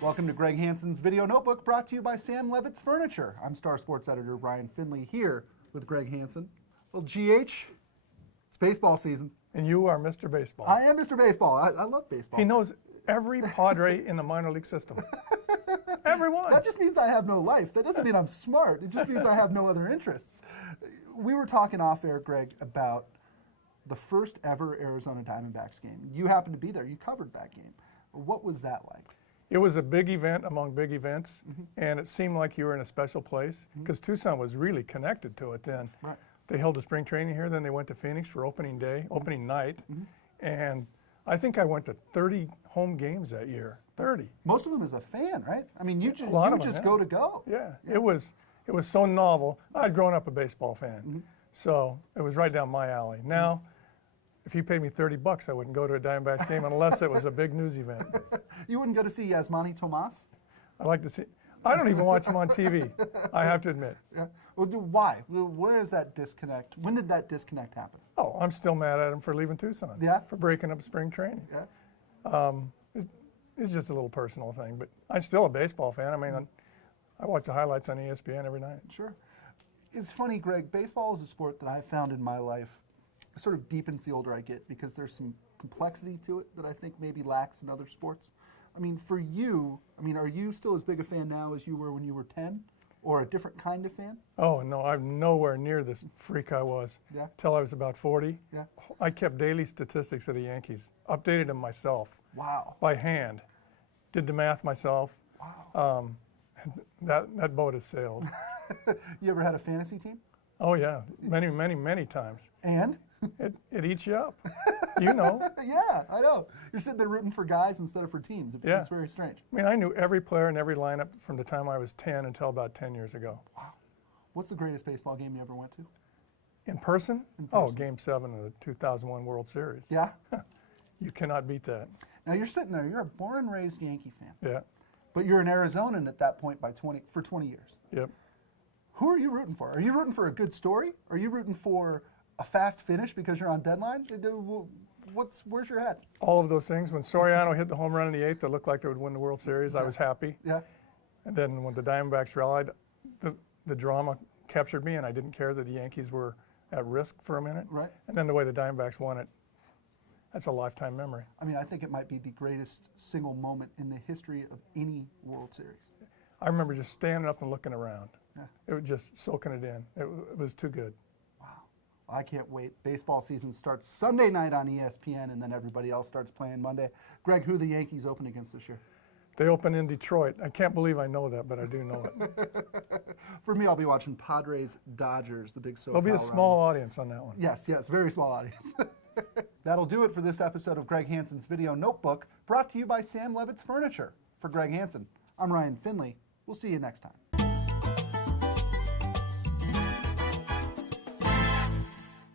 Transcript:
Welcome to Greg Hansen's Video Notebook, brought to you by Sam Levitt's Furniture. I'm Star Sports Editor Brian Finley here with Greg Hansen. Well, GH, it's baseball season. And you are Mr. Baseball. I am Mr. Baseball. I love baseball. He knows every Padre in the minor league system. Everyone. That just means I have no life. That doesn't mean I'm smart. It just means I have no other interests. We were talking off air, Greg, about the first ever Arizona Diamondbacks game. You happened to be there. You covered that game. What was that like? It was a big event among big events, and it seemed like you were in a special place because Tucson was really connected to it then. Right. They held a spring training here, then they went to Phoenix for opening night, and I think I went to 30 home games that year. 30. Most of them as a fan, right? I mean, you just go to go. Yeah, it was so novel. I'd grown up a baseball fan, so it was right down my alley. Now, if you paid me $30, I wouldn't go to a Diamondbacks game unless it was a big news event. You wouldn't go to see Yasmani Tomas? I like to see. I don't even watch him on TV. I have to admit. Yeah. Well, why? Where is that disconnect? When did that disconnect happen? Oh, I'm still mad at him for leaving Tucson. Yeah. For breaking up spring training. Yeah. It's just a little personal thing, but I'm still a baseball fan. I mean, I watch the highlights on ESPN every night. Sure. It's funny, Greg. Baseball is a sport that I found in my life sort of deepens the older I get because there's some complexity to it that I think maybe lacks in other sports. I mean, for you, are you still as big a fan now as you were when you were 10, or a different kind of fan? Oh, no, I'm nowhere near this freak I was till I was about 40. Yeah. I kept daily statistics of the Yankees, updated them myself. Wow. By hand, did the math myself. Wow. That boat has sailed. You ever had a fantasy team? Oh, yeah, many times. And? It eats you up. You know. Yeah, I know. You're sitting there rooting for guys instead of for teams. It's very strange. I mean, I knew every player in every lineup from the time I was 10 until about 10 years ago. Wow. What's the greatest baseball game you ever went to? In person? Oh, Game 7 of the 2001 World Series. Yeah? You cannot beat that. Now you're sitting there. You're a born and raised Yankee fan. Yeah. But you're an Arizonan at that point for 20 years. Yep. Who are you rooting for? Are you rooting for a good story? Are you rooting for a fast finish because you're on deadline? Where's your head? All of those things. When Soriano hit the home run in the 8th, it looked like they would win the World Series. I was happy. Yeah. And then when the Diamondbacks rallied, the drama captured me, and I didn't care that the Yankees were at risk for a minute. Right. And then the way the Diamondbacks won it, that's a lifetime memory. I mean, I think it might be the greatest single moment in the history of any World Series. I remember just standing up and looking around. Yeah. It was just soaking it in. It was too good. Wow. I can't wait. Baseball season starts Sunday night on ESPN, and then everybody else starts playing Monday. Greg, who the Yankees open against this year? They open in Detroit. I can't believe I know that, but I do know it. For me, I'll be watching Padres-Dodgers, the big SoCal There'll be a small audience on that one. Yes, very small audience. That'll do it for this episode of Greg Hansen's Video Notebook, brought to you by Sam Levitt's Furniture. For Greg Hansen, I'm Ryan Finley. We'll see you next time.